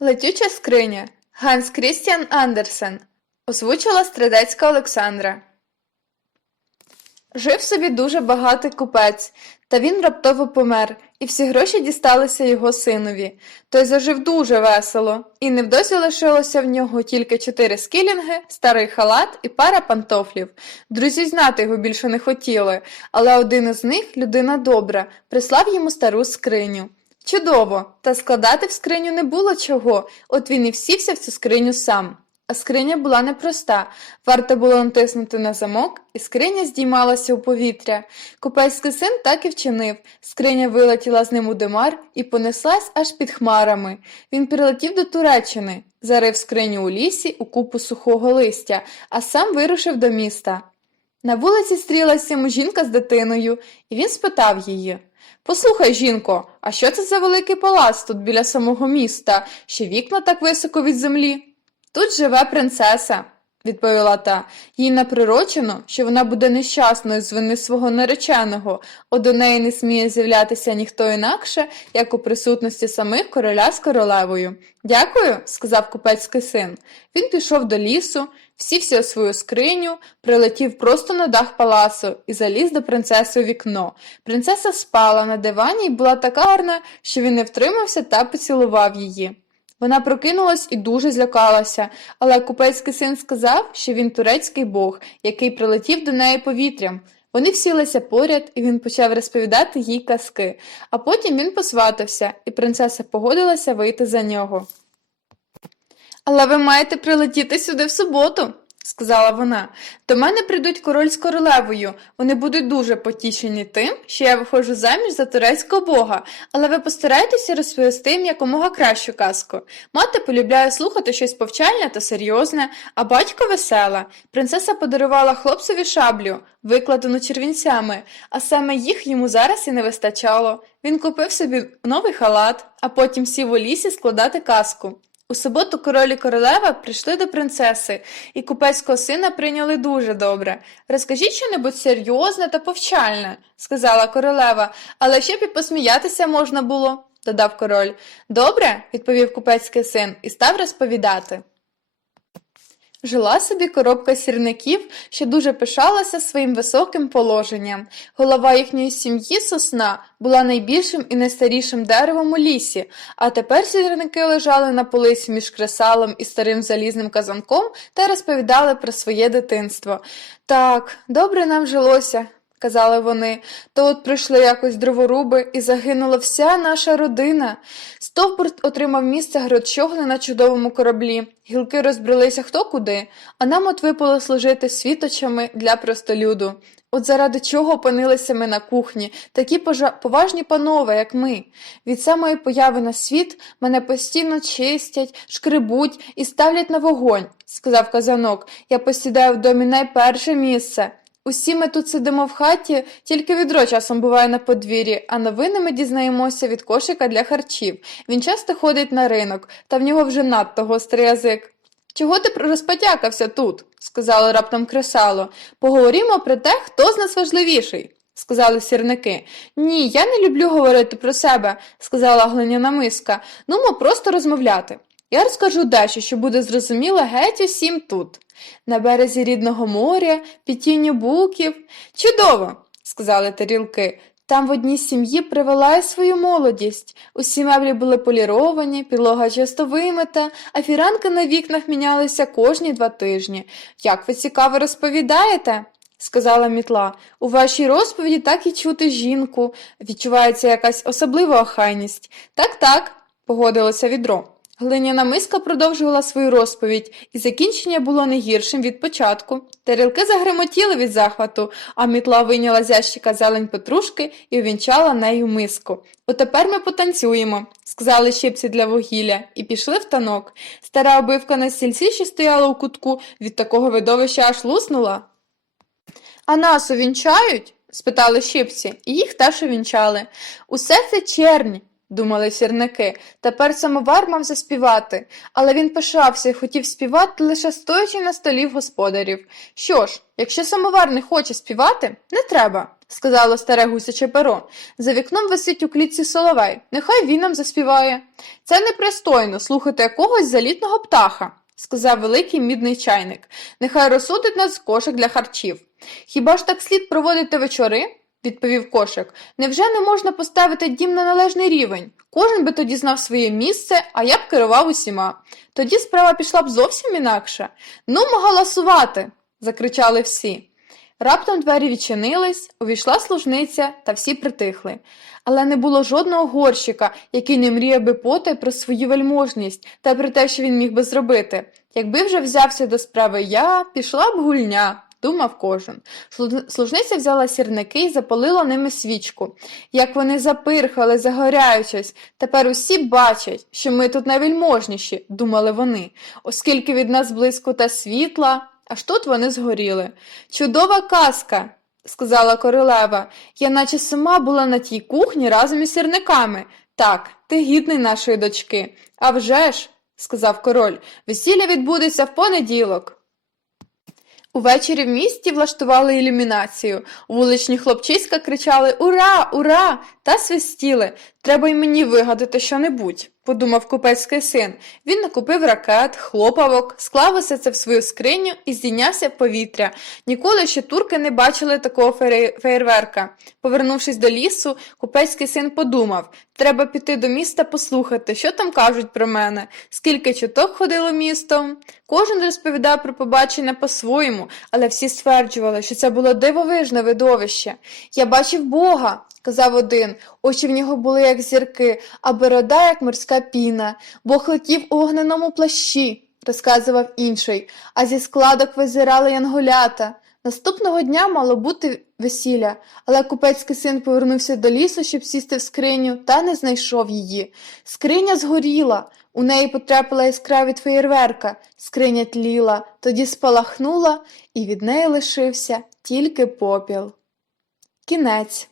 Летюча скриня Ганс Крістіан Андерсен озвучила Страдецька Олександра. Жив собі дуже багатий купець, та він раптово помер, і всі гроші дісталися його синові. Той зажив дуже весело, і невдовзі лишилося в нього тільки чотири скілінги, старий халат і пара пантофлів. Друзі знати його більше не хотіли, але один із них, людина добра, прислав йому стару скриню. Чудово, та складати в скриню не було чого, от він і всівся в цю скриню сам. А скриня була непроста. Варто було натиснути на замок, і скриня здіймалася у повітря. Купецький син так і вчинив. Скриня вилетіла з ним у димар і понеслась аж під хмарами. Він прилетів до Туреччини, зарив скриню у лісі у купу сухого листя, а сам вирушив до міста. На вулиці стрілася йому жінка з дитиною, і він спитав її. Послухай, жінко, а що це за великий палац тут біля самого міста, що вікна так високо від землі? Тут живе принцеса, відповіла та. Їй наприрочено, що вона буде нещасною з вини свого нареченого, от до неї не сміє з'являтися ніхто інакше, як у присутності самих короля з королевою. Дякую, сказав купецький син. Він пішов до лісу, сівся у свою скриню, прилетів просто на дах палацу і заліз до принцеси у вікно. Принцеса спала на дивані і була така гарна, що він не втримався та поцілував її. Вона прокинулась і дуже злякалася, але купецький син сказав, що він турецький бог, який прилетів до неї повітрям. Вони всілися поряд, і він почав розповідати їй казки, а потім він посватався, і принцеса погодилася вийти за нього. Але ви маєте прилетіти сюди в суботу, сказала вона. До мене прийдуть король з королевою. Вони будуть дуже потішені тим, що я виходжу заміж за турецького бога, але ви постарайтеся розповісти їм якомога кращу казку. Мати полюбляє слухати щось повчальне та серйозне, а батько весела. Принцеса подарувала хлопцеві шаблю, викладену червінцями, а саме їх йому зараз і не вистачало. Він купив собі новий халат, а потім сів у лісі складати казку. У суботу король і королева прийшли до принцеси, і купецького сина прийняли дуже добре. Розкажіть щось серйозне та повчальне, сказала королева, але щоб і посміятися можна було, додав король. Добре, відповів купецький син і став розповідати. Жила собі коробка сірників, що дуже пишалася своїм високим положенням. Голова їхньої сім'ї сосна була найбільшим і найстарішим деревом у лісі, а тепер сірники лежали на полиці між кресалом і старим залізним казанком та розповідали про своє дитинство. Так, добре нам жилося. Казали вони, то от прийшли якось дроворуби і загинула вся наша родина. Стовбур отримав місце гротщогли на чудовому кораблі, гілки розбрелися хто куди, а нам от випало служити світочами для простолюду. От заради чого опинилися ми на кухні, такі поважні панове, як ми. Від самої появи на світ мене постійно чистять, шкребуть і ставлять на вогонь, сказав казанок. Я посідаю в домі найперше місце. Усі ми тут сидимо в хаті, тільки відро часом буває на подвір'ї, а новини ми дізнаємося від кошика для харчів. Він часто ходить на ринок, та в нього вже надто гострий язик. Чого ти розпотякався тут? сказали раптом кресало. Поговоримо про те, хто з нас важливіший. Сказали сірники. Ні, я не люблю говорити про себе, сказала глиняна миска. Нумо просто розмовляти. Я розкажу дещо, що буде зрозуміло геть усім тут. На березі рідного моря, під тінню буків. Чудово, сказали тарілки. Там в одній сім'ї привела я свою молодість. Усі меблі були поліровані, підлога часто вимита, а фіранки на вікнах мінялися кожні два тижні. Як ви цікаво розповідаєте? сказала мітла. У вашій розповіді так і чути жінку, відчувається якась особлива охайність. Так, так, погодилося відро. Глиняна миска продовжувала свою розповідь, і закінчення було не гіршим від початку. Тарілки загремотіли від захвату, а мітла вийняла з ящика зелень петрушки і увінчала нею миску. Отепер ми потанцюємо, сказали щипці для вугілля, і пішли в танок. Стара обивка на стільці, що стояла у кутку, від такого видовища аж луснула. А нас увінчають? спитали щипці, і їх теж увінчали. Усе це чернь, думали сірники. Тепер самовар мав заспівати, але він пишався і хотів співати лише стоячи на столі в господарів. Що ж, якщо самовар не хоче співати, не треба, сказало старе гусяче перо. За вікном висить у клітці соловей, нехай він нам заспіває. Це непристойно слухати якогось залітного птаха, сказав великий мідний чайник. Нехай розсудить нас кошик для харчів. Хіба ж так слід проводити вечори? Відповів кошик. Невже не можна поставити дім на належний рівень? Кожен би тоді знав своє місце, а я б керував усіма. Тоді справа пішла б зовсім інакше. Нумо галасувати. закричали всі. Раптом двері відчинились, увійшла служниця, та всі притихли. Але не було жодного горщика, який не мріяв би потай про свою вельможність та про те, що він міг би зробити. Якби вже взявся до справи я, пішла б гульня, думав кожен. Служниця взяла сірники і запалила ними свічку. Як вони запирхали, загоряючись, тепер усі бачать, що ми тут найвельможніші, думали вони, оскільки від нас близько та світла, аж тут вони згоріли. Чудова казка, сказала королева. Я наче сама була на тій кухні разом із сірниками. Так, ти гідний нашої дочки. А вже ж, сказав король, весілля відбудеться в понеділок. Увечері в місті влаштували ілюмінацію. Вуличні хлопчиська кричали Ура, ура! та свистіли. Треба й мені вигадати що-небудь, подумав купецький син. Він накупив ракет, хлопавок, склав усе це в свою скриню і здійнявся в повітря. Ніколи ще турки не бачили такого феєрверка. Повернувшись до лісу, купецький син подумав треба піти до міста послухати, що там кажуть про мене, скільки чуток ходило містом. Кожен розповідав про побачення по-своєму, але всі стверджували, що це було дивовижне видовище. Я бачив Бога, казав один, очі в нього були як зірки, а борода як морська піна. Бог летів у вогненому плащі, розказував інший, а зі складок визирали янголята. Наступного дня мало бути весілля, але купецький син повернувся до лісу, щоб сісти в скриню, та не знайшов її. Скриня згоріла, у неї потрапила іскра від феєрверка, скриня тліла, тоді спалахнула, і від неї лишився тільки попіл. Кінець.